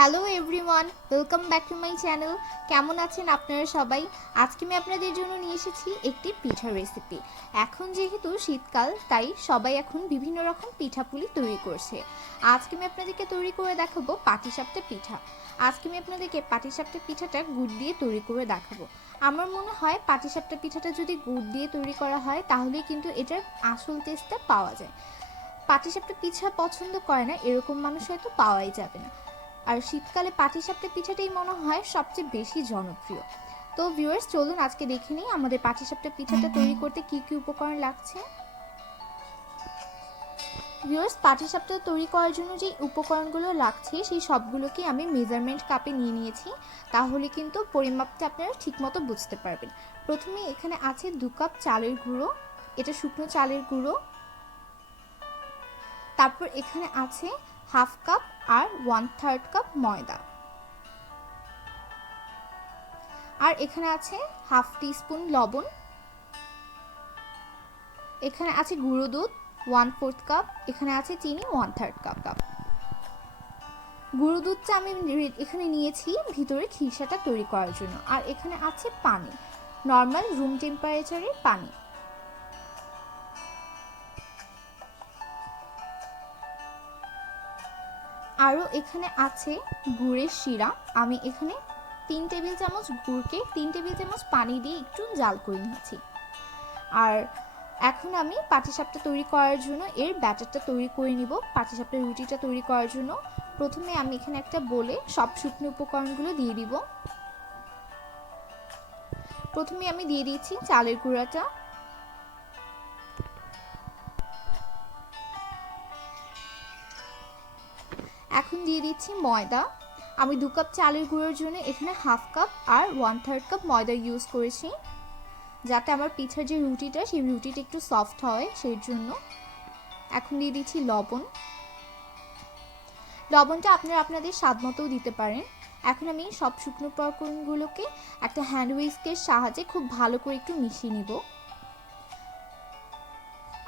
Hello everyone, welcome back to my channel. কেমন আছেন আপনারা সবাই? আজকে আমি আপনাদের জন্য নিয়ে এসেছি একটি পিঠার রেসিপি। এখন যেহেতু শীতকাল, তাই সবাই এখন বিভিন্ন রকম পিঠাপুলি তৈরি করছে। আজকে আমি আপনাদেরকে তৈরি করে দেখাবো পাটিসাপটা পিঠা। আজকে আমি আপনাদেরকে পাটিসাপটা পিঠাটা গুড় দিয়ে তৈরি করে দেখাবো। আমার মনে হয় পাটিসাপটা পিঠাটা যদি গুড় দিয়ে তৈরি করা হয় তাহলেই কিন্তু এটার আসল টেস্টটা পাওয়া যায়। পাটিসাপটা পিঠা পছন্দ করে না এরকম মানুষ হয়তো পাওয়াই যাবে না। আর শীতকালে পাটিসাপটা পিঠাটাই মনে হয় সবচেয়ে বেশি জনপ্রিয়। তো ভিউয়ার্স, চলুন আজকে দেখে নিই আমাদের পাটিসাপটা পিঠাটা তৈরি করতে কি কি উপকরণ লাগছে। ভিউয়ার্স, পাটিসাপটা তৈরি করার জন্য যে উপকরণগুলো লাগছে সেই সবগুলোকে আমি মেজারমেন্ট কাপে নিয়ে নিয়েছি, তাহলে কিন্তু পরিমাপটা আপনারা ঠিকমতো বুঝতে পারবেন। প্রথমে এখানে আছে 2 কাপ চালের গুঁড়ো, এটা শুকনো চালের গুঁড়ো। তারপর এখানে আছে 1/2 কাপ আর 1/3 কাপ ময়দা। আর এখানে আছে 1/2 টিস্পুন লবণ। এখানে আছে গুঁড়ো দুধ 1/4 কাপ। এখানে আছে চিনি 1/3 কাপ। গুঁড়ো দুধটা আমি এখানে নিয়েছি ভিতরে খিরসাটা তৈরি করার জন্য। আর এখানে আছে পানি, নর্মাল রুম টেম্পারেচারের পানি। আরও এখানে আছে গুড়ের শিরা। আমি এখানে 3 টেবিল চামচ গুড়কে 3 টেবিল চামচ পানি দিয়ে একটু জাল করে নিয়েছি। আর এখন আমি পাটিসাপটা তৈরি করার জন্য এর ব্যাটারটা তৈরি করে নিব। পাটিসাপটার রুটিটা তৈরি করার জন্য প্রথমে আমি এখানে একটা বলে সব শুকনো উপকরণগুলো দিয়ে দিব। প্রথমে আমি দিয়ে দিচ্ছি চালের গুঁড়াটা, এখন দিয়ে দিচ্ছি ময়দা। আমি 2 কাপ চালের গুঁড়োর জন্য এখানে 1/2 কাপ আর 1/3 কাপ ময়দা ইউজ করেছি, যাতে আমার পিঠার যে রুটিটা সেই রুটিটা একটু সফট হয় সেই জন্য। এখন দিয়ে দিচ্ছি লবণ। লবণটা আপনারা আপনাদের স্বাদ মতো দিতে পারেন। এখন আমি সব শুকনো উপকরণগুলোকে একটা হ্যান্ড হুইস্কের সাহায্যে খুব ভালো করে একটু মিশিয়ে নিব।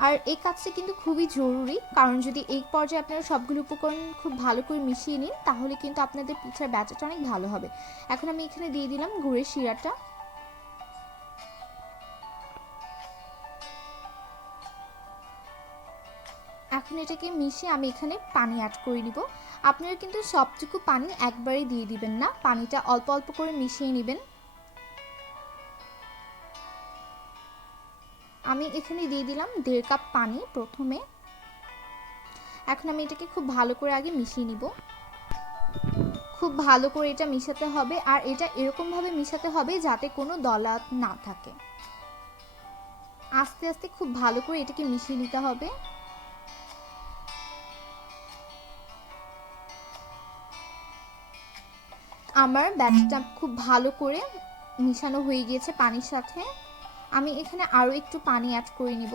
আর এই কাজটা কিন্তু খুবই জরুরি, কারণ যদি এই পর্যায়ে আপনারা সবগুলো উপকরণ খুব ভালো করে মিশিয়ে নিন তাহলে কিন্তু আপনাদের পিঠার ব্যাটারটা অনেক ভালো হবে। এখন আমি এখানে দিয়ে দিলাম গুড়ের শিরাটা। এখন এটাকে মিশিয়ে আমি এখানে পানি অ্যাড করে নিব। আপনারা কিন্তু সবটুকু পানি একবারে দিয়ে দিবেন না, পানিটা অল্প অল্প করে মিশিয়ে নেবেন। আমি এখানে দিয়ে দিলাম 1.5 কাপ পানি প্রথমে। এখন আমি এটাকে খুব ভালো করে আগে মিশিয়ে নিব। খুব ভালো করে এটা মিশাতে হবে, আর এটা এরকমভাবে মিশাতে হবে যাতে কোনো দলা না থাকে। আস্তে আস্তে খুব ভালো করে এটাকে মিশিয়ে নিতে হবে। আমার ব্যাটারটা খুব ভালো করে মিশানো হয়ে গিয়েছে পানির সাথে। আমি এখানে আরও একটু পানি অ্যাড করে নিব।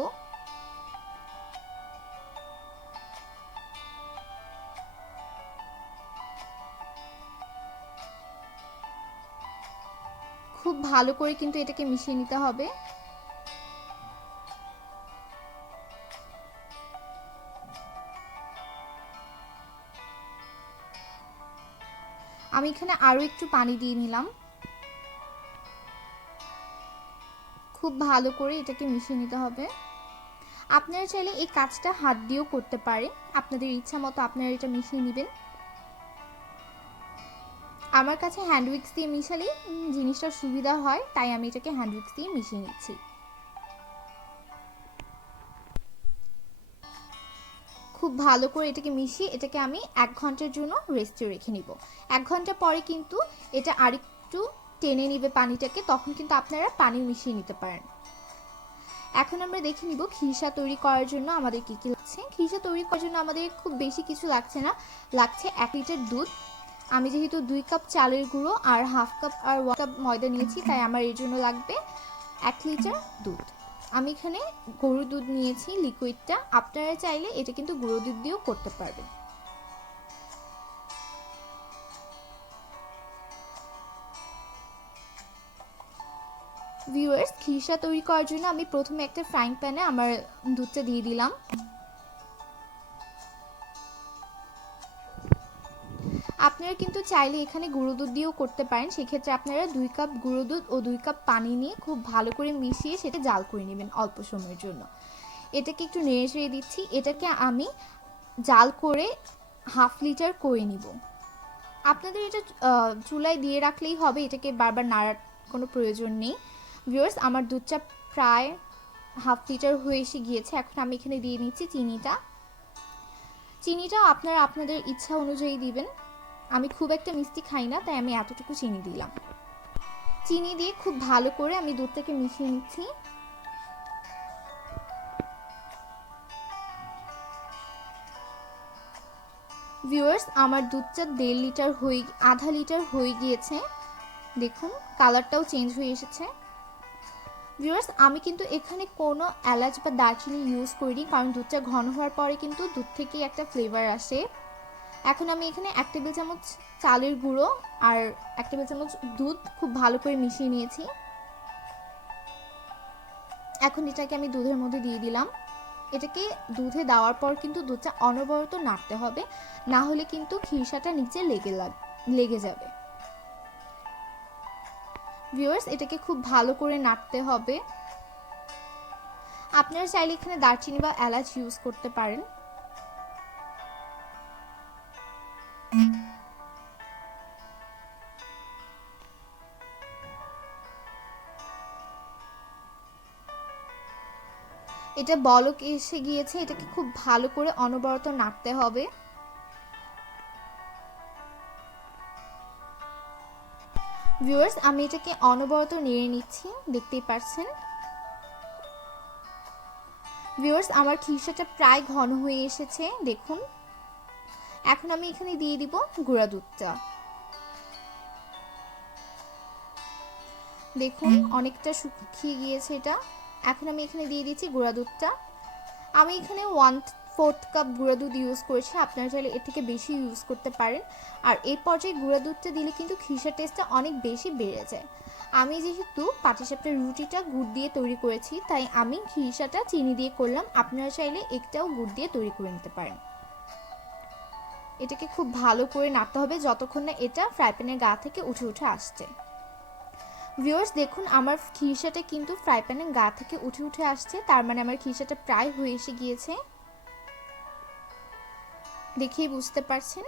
খুব ভালো করে কিন্তু এটাকে মিশিয়ে নিতে হবে। আমি এখানে আরও একটু পানি দিয়ে নিলাম। খুব ভালো করে এটাকে মিশিয়ে নিতে হবে। আপনারা চাইলে এই কাজটা হাত দিয়েও করতে পারেন, আপনাদের ইচ্ছা মতো আপনারা এটা মিশিয়ে নেবেন। আমার কাছে হ্যান্ড উইক্স দিয়ে মিশালেই জিনিসটা সুবিধা হয়, তাই আমি এটাকে হ্যান্ড উইক্স দিয়ে মিশিয়ে নিচ্ছি। খুব ভালো করে এটাকে মিশিয়ে এটাকে আমি 1 ঘন্টার জন্য রেস্টে রেখে নিব। 1 ঘন্টা পরে কিন্তু এটা আরেকটু টেনে নিবে পানিটাকে, তখন কিন্তু আপনারা পানি মিশিয়ে নিতে পারেন। এখন আমরা দেখে নিব খিরসা তৈরি করার জন্য আমাদের কী কী লাগছে। খিরসা তৈরি করার জন্য আমাদের খুব বেশি কিছু লাগছে না, লাগছে 1 লিটার দুধ। আমি যেহেতু 2 কাপ চালের গুঁড়ো আর 1/2 কাপ আর 1 কাপ ময়দা নিয়েছি, তাই আমার এর জন্য লাগবে 1 লিটার দুধ। আমি এখানে গরুর দুধ নিয়েছি লিকুইডটা, আপনারা চাইলে এটা কিন্তু গুঁড়ো দুধ দিয়েও করতে পারবেন। ভিউয়ার্স, খিরসা তৈরি করার জন্য আমি প্রথমে একটা ফ্রাইং প্যানে আমার দুধটা দিয়ে দিলাম। আপনারা কিন্তু চাইলে এখানে গুঁড়ো দুধ দিয়েও করতে পারেন। সেক্ষেত্রে আপনারা 2 কাপ গুঁড়ো দুধ ও 2 কাপ পানি নিয়ে খুব ভালো করে মিশিয়ে সেটা জাল করে নেবেন অল্প সময়ের জন্য। এটাকে একটু নেড়ে চেড়ে দিচ্ছি। এটাকে আমি জাল করে 1/2 লিটার করে নিব। আপনাদের এটা চুলায় দিয়ে রাখলেই হবে, এটাকে বারবার নাড়ার কোনো প্রয়োজন নেই। ভিউয়ার্স, আমার দুধটা প্রায় 1/2 লিটার হয়ে এসে গিয়েছে। এখন আমি এখানে দিয়ে নিচ্ছি চিনিটাও আপনারা আপনাদের ইচ্ছা অনুযায়ী দিবেন। আমি খুব একটা মিষ্টি খাই না, তাই আমি এতটুকু চিনি দিলাম। চিনি দিয়ে খুব ভালো করে আমি দুধটাকে মিশিয়ে নিচ্ছি। ভিউয়ার্স, আমার দুধটা 1.5 লিটার আধা লিটার হয়ে গিয়েছে। দেখুন কালারটাও চেঞ্জ হয়ে এসেছে। ভিউয়ার্স, আমি কিন্তু এখানে কোনো এলাচ বা দারচিনি ইউজ করিনি, কারণ দুধটা ঘন হওয়ার পরে কিন্তু দুধ থেকেই একটা ফ্লেভার আসে। এখন আমি এখানে 1 টেবিল চামচ চালের গুঁড়ো আর 1 টেবিল চামচ দুধ খুব ভালো করে মিশিয়ে নিয়েছি। এখন এটাকে আমি দুধের মধ্যে দিয়ে দিলাম। এটাকে দুধে দেওয়ার পর কিন্তু দুধটা অনবরত নাড়তে হবে, না হলে কিন্তু খিরসাটা নিচে লেগে যাবে। ভিউয়ার্স, এটাকে খুব ভালো করে নাড়তে হবে। আপনারা চাইলে এখানে দারচিনি বা এলাচ ইউজ করতে পারেন। এটা বলক এসে গিয়েছে, এটাকে খুব ভালো করে অনবরত নাড়তে হবে। ভিউয়ার্স, আমি এটাকে অনবরত নেড়ে নিচ্ছি, দেখতেই পাচ্ছেন। ভিউয়ার্স, আমার খিরসাটা প্রায় ঘন হয়ে এসেছে, দেখুন। এখন আমি এখানে দিয়ে দিব গুঁড়া দুধটা। দেখুন অনেকটা শুকিয়ে গিয়েছে এটা। এখন আমি এখানে দিয়ে দিচ্ছি গুঁড়া দুধটা। আমি এখানে 1/4 কাপ গুঁড়া দুধ ইউজ করেছি, আপনারা চাইলে এর থেকে বেশি ইউজ করতে পারেন। আর এই পর্যায়ে গুঁড়া দুধটা দিলে কিন্তু খিরসার টেস্টটা অনেক বেশি বেড়ে যায়। আমি যেহেতু পাটিসাপটার রুটিটা গুড় দিয়ে তৈরি করেছি, তাই আমি খিরসাটা চিনি দিয়ে করলাম। আপনারা চাইলে একটাও গুড় দিয়ে তৈরি করে নিতে পারেন। এটাকে খুব ভালো করে নাড়তে হবে যতক্ষণ না এটা ফ্রাই প্যানের গা থেকে উঠে আসছে। ভিউয়ার্স, দেখুন আমার খিরসাটা কিন্তু ফ্রাই প্যানের গা থেকে উঠে আসছে, তার মানে আমার খিরসাটা প্রায় হয়ে এসে গিয়েছে। দেখেই বুঝতে পারছেন।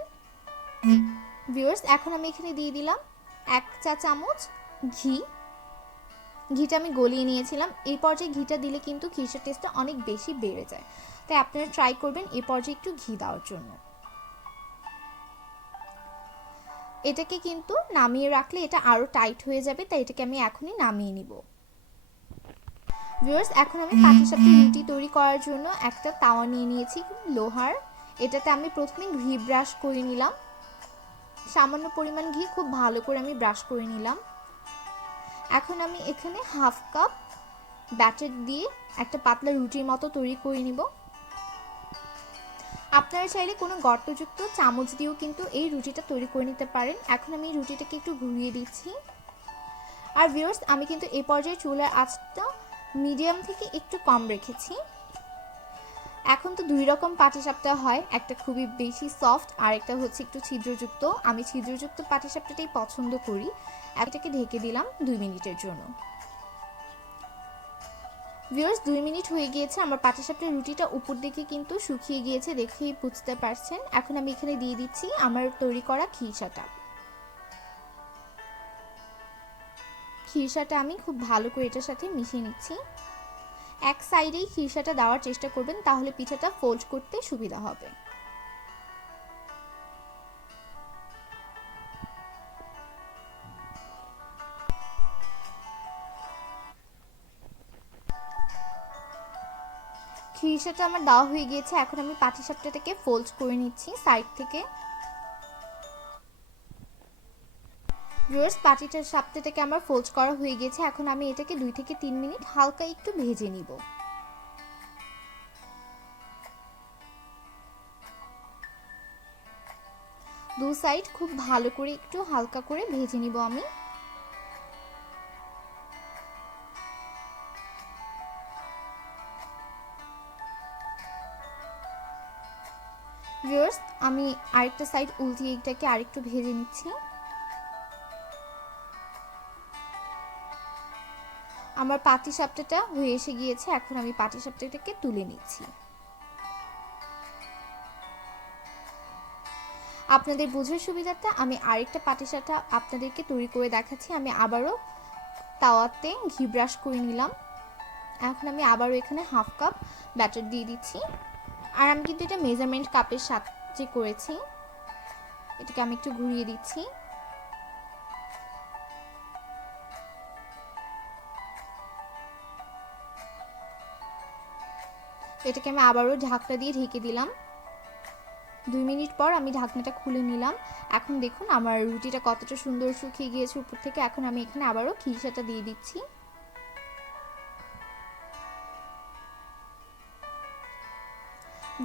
ভিউয়ার্স, এখন আমি এখানে দিয়ে দিলাম 1 চা চামচ ঘিটা আমি গলিয়ে নিয়েছিলাম। এই পর্যায়ে ঘিটা দিলে কিন্তু খিরসার টেস্টটা অনেক বেশি বেড়ে যায়, তাই আপনারা ট্রাই করবেন এই পর্যায়ে একটু ঘি দেওয়ার জন্য। এটাকে কিন্তু নামিয়ে রাখলে এটা আরো টাইট হয়ে যাবে, তাই এটাকে আমি এখনই নামিয়ে নিব। ভিউয়ার্স, এখন আমি পাটিসাপটা রুটি তৈরি করার জন্য একটা তাওয়া নিয়ে নিয়েছি লোহার। এটাতে আমি প্রথমে ঘি ব্রাশ করে নিলাম, সামান্য পরিমাণ ঘি খুব ভালো করে আমি ব্রাশ করে নিলাম। এখন আমি এখানে 1/2 কাপ ব্যাটার দিয়ে একটা পাতলা রুটির মতো তৈরি করে নিব। আপনারা চাইলে কোনো গর্তযুক্ত চামচ দিয়েও কিন্তু এই রুটিটা তৈরি করে নিতে পারেন। এখন আমি রুটিটাকে একটু ঘুরিয়ে দিচ্ছি। আর ভিউয়ার্স, আমি কিন্তু এই পর্যায়ে চুলার আঁচটা মিডিয়াম থেকে একটু কম রেখেছি। এখন তো 2 রকম পাটিসাপটা হয়, একটা খুবই বেশি সফট আর একটা হচ্ছে একটু ছিদ্রযুক্ত। আমি ছিদ্রযুক্ত পাটিসাপটাটাই পছন্দ করি। এটাকে ঢেকে দিলাম 2 মিনিটের জন্য। ভিউয়ার্স, 2 মিনিট হয়ে গিয়েছে, আমার পাটিসাপটার রুটিটা উপর দিকে কিন্তু শুকিয়ে গিয়েছে, দেখেই বুঝতে পারছেন। এখন আমি এখানে দিয়ে দিচ্ছি আমার তৈরি করা খিরসাটা আমি খুব ভালো করে এটার সাথে মিশিয়ে নিচ্ছি। এক সাইডেই খিরসাটা দেওয়ার চেষ্টা করবেন, তাহলে পিঠাটা ফোল্ড করতে সুবিধা হবে। খিরসাটা আমার দেওয়া হয়ে গিয়েছে, এখন আমি পাটিসাপটাটাকে ফোল্ড করে নিচ্ছি সাইড থেকে। ভিউয়ার্স, পাটিসাপটাটাকে আমার ফোল্ড করা হয়ে গিয়েছে। এখন আমি এটাকে 2 থেকে 3 মিনিট হালকা একটু ভেজে নিব। দু সাইড খুব ভালো করে একটু হালকা করে ভেজে নিব আমি। ভিউয়ার্স, আমি আরেকটা সাইড উল্টিয়ে এটাকে আরেকটু ভেজে নিচ্ছি। আমার পাটিসাপটাটা হয়ে এসে গিয়েছে, এখন আমি পাটিসাপটাটাকে তুলে নিচ্ছি। আপনাদের বোঝার সুবিধার্থে আমি আরেকটা পাটিসাপটা আপনাদেরকে তৈরি করে দেখাচ্ছি। আমি আবারও তাওয়াতে ঘি ব্রাশ করে নিলাম। এখন আমি আবারও এখানে হাফ কাপ ব্যাটার দিয়ে দিচ্ছি। আর আমি কিন্তু এটা মেজারমেন্ট কাপের সাথে করেছি। এটাকে আমি একটু ঘুরিয়ে দিচ্ছি। এটাকে আমি আবারও ঢাকনা দিয়ে ঢেকে দিলাম। 2 মিনিট পর আমি ঢাকনাটা খুলে নিলাম। এখন দেখুন আমার রুটিটা কতটা সুন্দর শুকিয়ে গিয়েছে উপর থেকে। এখন আমি এখানে আবারও খিরসাটা দিয়ে দিচ্ছি।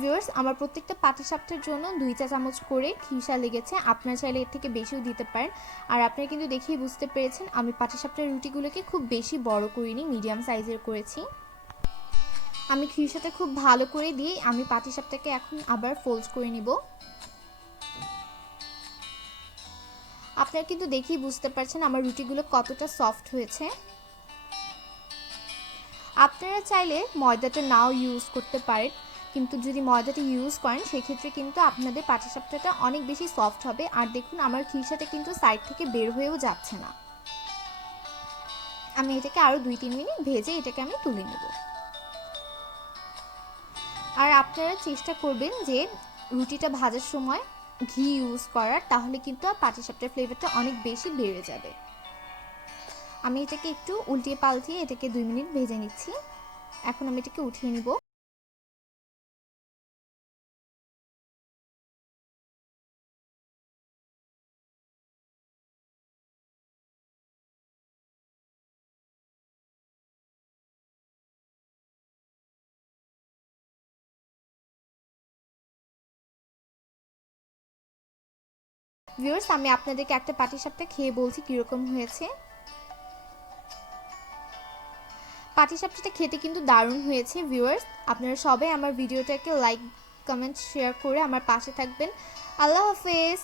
ভিউয়ার্স, আমার প্রত্যেকটা পাটিসাপটার জন্য 2 চা চামচ করে খিরসা লেগেছে। আপনারা চাইলে এর থেকে বেশিও দিতে পারেন। আর আপনারা কিন্তু দেখেই বুঝতে পেরেছেন আমি পাটিসাপটার রুটিগুলোকে খুব বেশি বড় করিনি, মিডিয়াম সাইজের করেছি। আমি খিরসাটা খুব ভালো করে দিয়ে আমি পাটিসাপটাকে এখন আবার ফোল্ড করে নিব। আপনারা কিন্তু দেখেই বুঝতে পারছেন আমার রুটিগুলো কতটা সফট হয়েছে। আপনারা চাইলে ময়দাটা নাও ইউজ করতে পারেন, কিন্তু যদি ময়দাটা ইউজ করেন সেক্ষেত্রে কিন্তু আপনাদের পাটিসাপটাটা অনেক বেশি সফট হবে। আর দেখুন আমার খিরসাটা কিন্তু সাইড থেকে বের হয়েও যাচ্ছে না। আমি এটাকে আরও 2-3 মিনিট ভেজে এটাকে আমি তুলে নেব। আর আপনারা চেষ্টা করবেন যে রুটিটা ভাজার সময় ঘি ইউজ করার, তাহলে কিন্তু পাটিসাপটার ফ্লেভারটা অনেক বেশি বেড়ে যাবে। আমি এটাকে একটু উল্টিয়ে পাল্টিয়ে এটাকে 2 মিনিট ভেজে নিচ্ছি। এখন আমি এটাকে উঠিয়ে নিব। ভিউয়ার্স, আমি আপনাদেরকে একটা পাটিসাপটা খেয়ে বলছি কীরকম হয়েছে। পাটিসাপটাটা খেতে কিন্তু দারুণ হয়েছে। ভিউয়ার্স, আপনারা সবাই আমার ভিডিওটাকে লাইক, কমেন্ট, শেয়ার করে আমার পাশে থাকবেন। আল্লাহ হাফেজ।